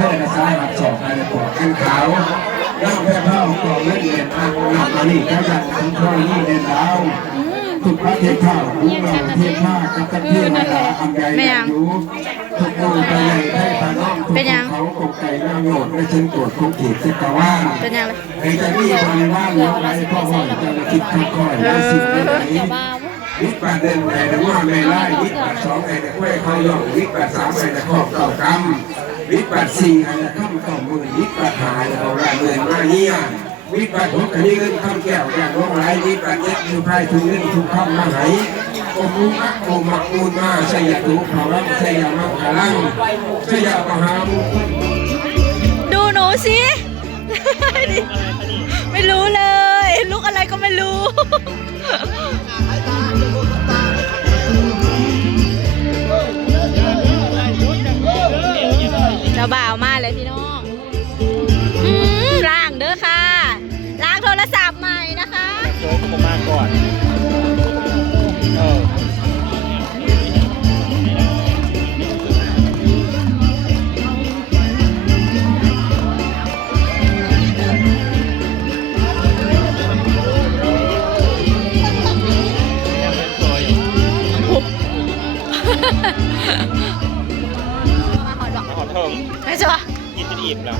ให้กระซ้ายหักศอกให้ปอดขึ้นขาวน้ำแค่เท่าตัวไม่เย็นอันน้ำมันนี่ก็ยังถึงข้อนี้ในดาวทุกพระเทพเท่าทุกเราเทพผ้ากับเทพนาดาอันใหญ่อยู่ทุกองค์ใหญ่ให้พาน้องทุกเขาตกใจน้ำโหดและชิ้นตรวจทุกขีดเสกว่าเป็นยังไงไอ้จะมีบริวารแล้วไรพ่อพ่อจะคิดทุกข้อและสิ่งใดวิปาเดินไอ้แต่ว่าไม่ไล่วิปาสองไอ้แต่กล้วยเขาย่องวิปาสามไอ้แต่ครอบเก่ากรรมวิปาสี่ไอ้แต่ข้ามเก่ามือวิปาหายเอาละเงินมาเนี่ยวิปาทุกข์นี้เงินข้ามแก้วอย่างลงไหลวิปาเย็ดอยู่ไพรทุกเงินทุกข้ามมาไหลโอมุมักโอมักมูลมาใช่ยาทุกภาวะใช่ยามังคลังใช่ยามหามุขดูหนูสิไม่รู้เลยลุกอะไรก็ไม่รู้เจ้าบ่าวมาเลยพี่น้องล้างเด้อค่ะล้างโทรศัพท์ใหม่นะคะโจ๊กผมมาก่อนไม่ใช่ปะกินจนอิ่มแล้ว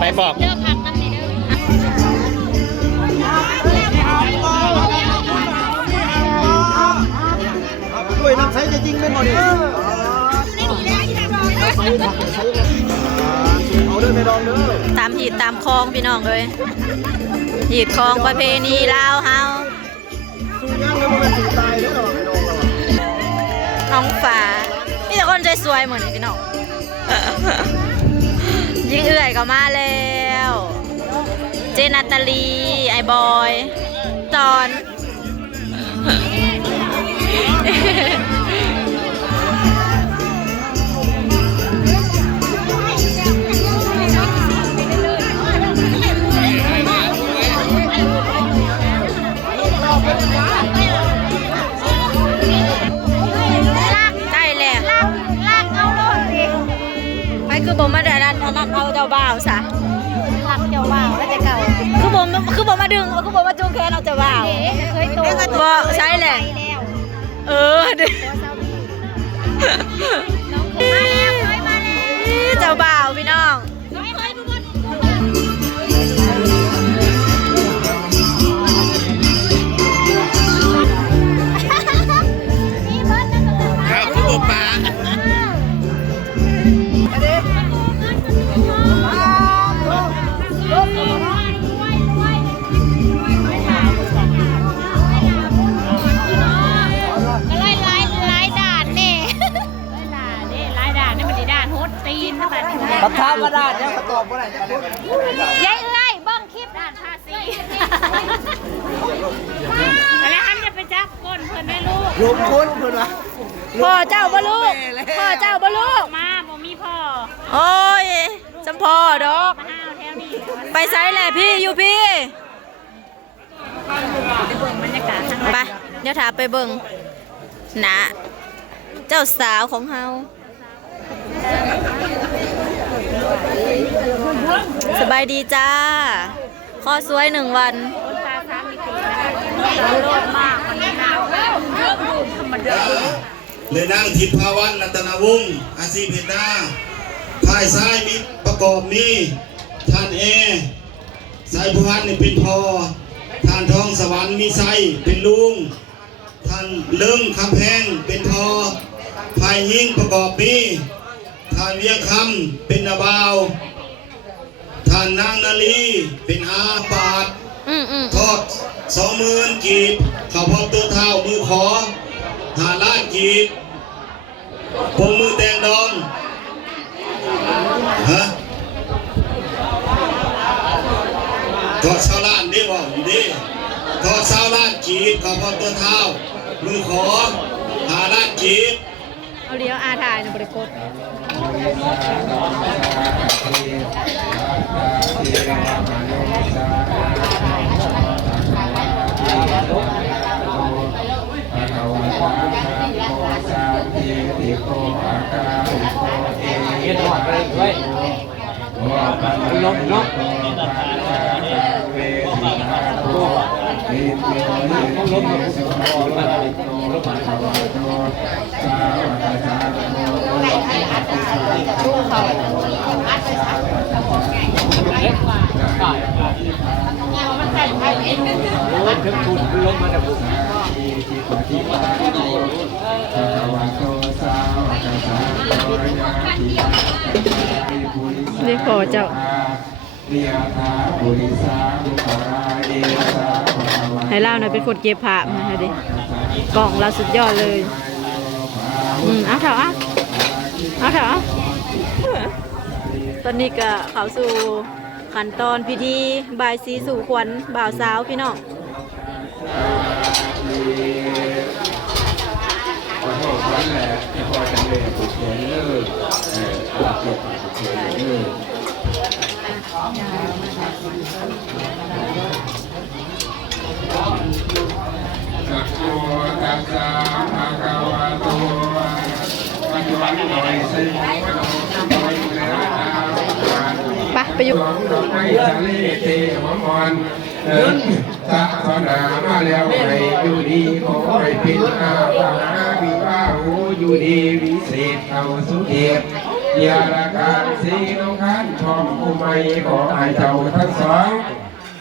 ไปบอกเลือกพักน้ำในเด้อด้วยน้ำใช้จะจริงเป็นหมดดิเอาเด้อไม่ดองเด้อตามหีดตามคลองพี่น้องเลยหีดคลองประเพณีลาวเฮาน้องฟ้านี่แต่คนใจสวยเหมือนพี่น้องยิงเอื่อยก็มาแล้วเจนาตาลีไอบอยจอนคือผมมาเดินนั่นเอาเจ้าบ่าวซะรักเจ้าบ่าวแล้วจะเก่าคือผมมาดึงคือผมมาจูงแขนเอาเจ้าบ่าวเคยโตบ่ใช่แหละเจ้าบ่าวพี่น้องครับผู้ปาประธานมาได้เนี่ยตอบว่าอะไรยายเอ้ยบ้องคลิปด่านภาษีแล้วท่านจะไปจับก้นเพื่อนแม่ลูกรวมคนเพื่อนวะพ่อเจ้าบ่ลูกพ่อเจ้าบ่ลูกมาบ่มีพ่อโอ้ยจำพ่อดอกไปไซแหละพี่อยู่พี่บรรยากาศทางไปเดี๋ยวถามไปเบิ่งนะเจ้าสาวของเฮาสบายดีจ้าข้อสวย1 วันเลยนั่งทิพาวันรัตนวงศ์อาซีเพดาภายซ้ายมีประกอบมีท่านเอสายผู้พันนี่เป็นพอท่านทองสวรรค์มีไซเป็นลุงท่านเลิงคำแพงเป็นพอภายยิ่งประกอบมีท่านเวียงคำเป็นนาบาวท่านนางนาลีเป็นอาปาดทอด20,000 กีบข้าวพอบตัวเท้ามือขอ5 ล้านกีบพวงมือแตงดองฮะทอด20 ล้านได้บ่อยู่ดิทอด20 ล้านกีบข้าวพอบตัวเท้ามือขอ5 ล้านกีบเอาเลี้ยวอาถ่ายนะบริกร เฮ็ดหอดไปเลยลบลบชูเขา ถึงคุณลบมาแต่บุก เรียกพ่อเจ้าให้เล่าหน่อยเป็นคนเก็บผ้ามาให้ดิกล่องเราสุดยอดเลยเอาเถอะเอาเถอะตอนนี้ก็เข้าสู่ขั้นตอนพิธีบายสีสู่ขวัญบ่าวสาวพี่น้องไปอยู่สะสนามาแล้วให้อยู่ดีขอให้เป็นอาภาวิวาหูอยู่ดีวิเศษเข้าสุเทพยาละการสีน้องขันชมผู้ไม่ขอให้เจ้าทั้งสอง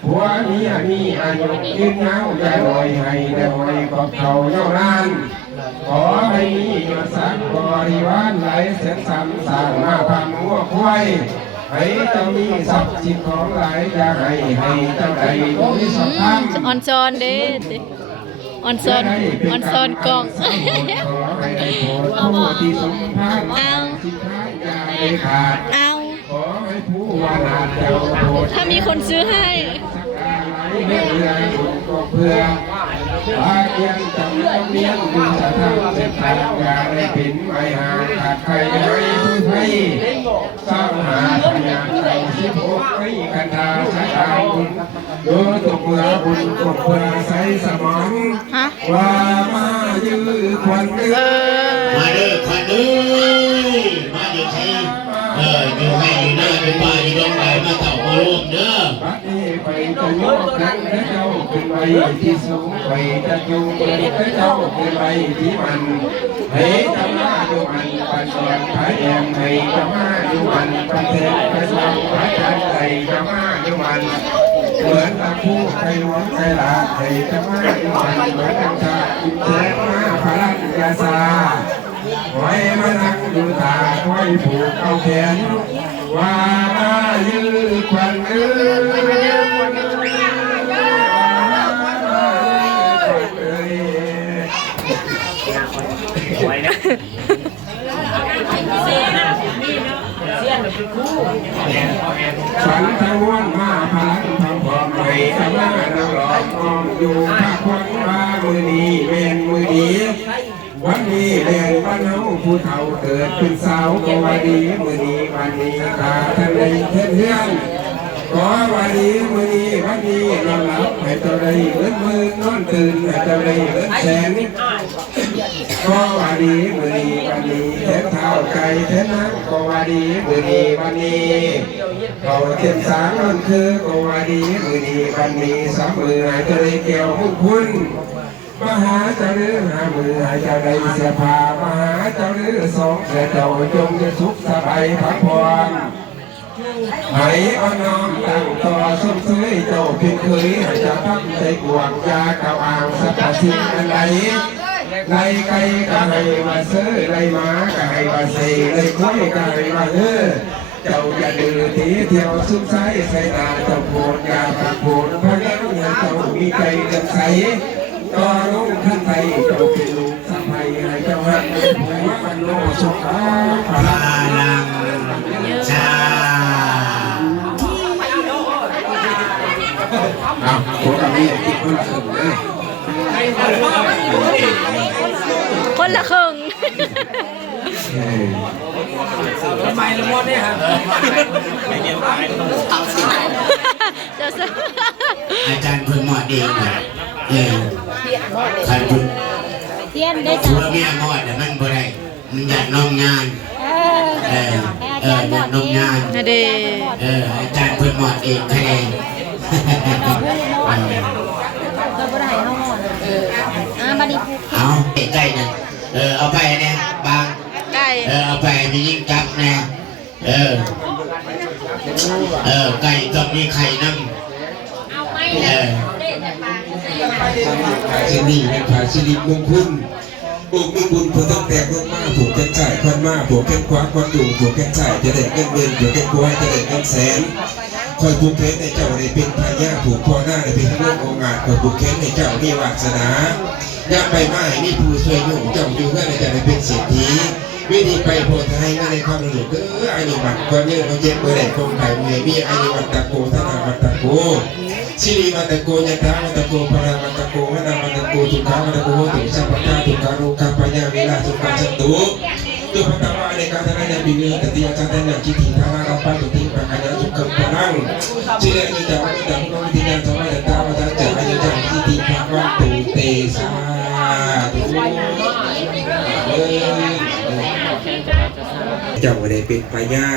ผัวเมียมีอายุยืนยาวอย่าลอยให้ได้หอยกับเขาเย่านานขอให้มียศศักดิ์บริวารไหลเส้นสำสางมาพันหัวควายให้เจ้ามีทรัพย์สินของหลายอย่าให้เจ้าใดมีสัมพันธ์ ออนซอนเด้ออนซอนกล่องเอาที่สมพันธ์ เอา สิค้าอย่าได้ขาด เอา ขอให้ผู้ว่านาเจ้าโปรด ถ้ามีคนซื้อให้ สักการไหลเรื่อยๆบุญก็เพื่อพาเกียงจำต้องเลี้ยงดูสะทำเสร็จทางอย่าได้ผินไม่หาขาดใครให้ผู้ให้สร้างหาพยานใจ16ให้กันดาสายอาบุญโดยตัวเมื่อบุญก็เพื่อใส่สมอง ฮะ ว่ามายื้อควันเอ้ย มาเด้อควันเอ้ยมาเดี๋ยวใช้อยู่ให้อยู่หน้าอยู่ป่าอยู่ดงไหลมาเต่ามาร่วมเด้อ บัดนี้ไปจะยกนั้นให้เจ้าขึ้นไปที่สูงไปจะจูงให้เจ้าขึ้นไปที่มันให้เจ้ามาดูมันปันแยมพายแยมให้เจ้ามาดูมันปันเทนไปสองพายจันใส่เจ้ามาดูมันเหมือนตะพูไก่หลวงไก่ลาให้เจ้ามาดูมันเหมือนดังชาอินเทนมาพลังยาซาไว้มานั่งดูตาไว้ผูกเอาแขนว่ามายื้อควันเอ้ย ไว้นะ ฉันทวนมาพลังทำความไม่ทำหน้าเราหลอกมองอยู่ภาควันว่ามือนี้เวนมือดีวันนี้เรียนบ้านเฮาผู้เฒ่าเกิดเป็นสาวก็ว่าดีมือนี้วันนี้ตาท่านในเพื่อนก็ว่าดีมือนี้วันนี้นอนหลับให้เจ้าได้เอื้อนมือนอนตื่นให้เจ้าได้เอื้อนแสนก็ว่าดีมือนี้วันนี้แทนเท้าไก่แทนนักก็ว่าดีมือนี้วันนี้เขาเทียนสามนั่นคือก็ว่าดีมือนี้วันนี้สามมือให้เจ้าได้เกี่ยวหุ้นคุณมหาเจ้าเรือหามือให้เจ้าได้เสียผ้ามหาเจ้าเรือสองแต่เจ้าจงจะสุขสบายพักผ่อนให้อ่อนน้อมตั้งต่อสมซื้อเจ้าเพียงเคยให้เจ้าทำใจกวงยาเก่าอ่างสักสิ่งอันใดไล่ไก่ก็ให้มาซื้อไล่หมาก็ให้มาเสยไล่ควายก็ให้มาเจ้าอย่าดื้อทีเที่ยวซุ่มไส้ใส่ตาเจ้าโผล่ยาผักโผล่พระยังให้เจ้ามีใจเลื่อมใสต่อลงขั้นไปเจ้าเป็นลูกสะใภ้ให้เจ้าหักหัวมันโลสุขาพลานังชาเอาผมกับพี่กินคนละครึ่งเลย คนละครึ่ง ทำไมละมดเนี่ยครับ จะซื้อ อาจารย์เพิ่งมาเองนะใครเพิ่ง เทียนได้ ผั จ้ะ วเมียมอดแต่มันบ่ได้มันอยากนองงาน เออ อยากนองงาน นาเด อาจารย์เพิ่นมอดเองคะแนน เราบ่ได้เฮาหมดบัดนี้ เอาใกล้ๆนะเอาไปเนี่ยบาง ไก่ เอาไปมียิ่งจับแน่ไก่ต้องมีไข่น้ำที่นี่เป็นผาสิริมงคลบุกมีบุญผู้ต้องแตกลงมาผูกแขนจ่ายคนมาผูกแขนขวาคนอยู่ผูกแขนจ่ายจะได้เงินเงินผูกแขนขวาจะได้เงินแสนคอยผูกแขนในเจ้าได้เป็นพญาผูกพ่อหน้าได้เป็นลูกองค์อาจคอยผูกแขนในเจ้ามีวาสนาย่าไปมาให้มีผู้ช่วยยุ่งเจ้าอยู่เพื่อในจะได้เป็นเศรษฐีวิธีไปโพธิ์ไทยก็ในความหลุดอายุบัตรคนเยอะเขาเจ็บเมื่อไหร่คงไข่เมื่อมีอายุวัตโกธนาวัตโกชิริวัตโกยะถาวัตโกพระวัตโกวนาวัตโกทุกขาวัตโกตุสัพพะทุกขาโรคาปัญญาวิลาสุขันตุตุปตาวาในการทำงานบิมีตติยาจันทนาจิติธาราปะตุติปะกัญญาสุขังปนังชิริยุตตะวัตตะพุทธวิญญาณสมัยตาวตะจักอายุจันจิติภะวะตุเตสาธุเจ้าได้เป็นพญา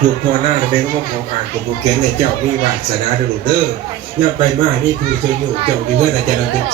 ผูกคอหน้าเป็นพวกของอ่านกับผูกแขนในเจ้ามีวาสนาเด้อลูกเด้อย่าไปมานี่ผู้ช่วยอยู่เจ้าดีเพื่อจะเป็น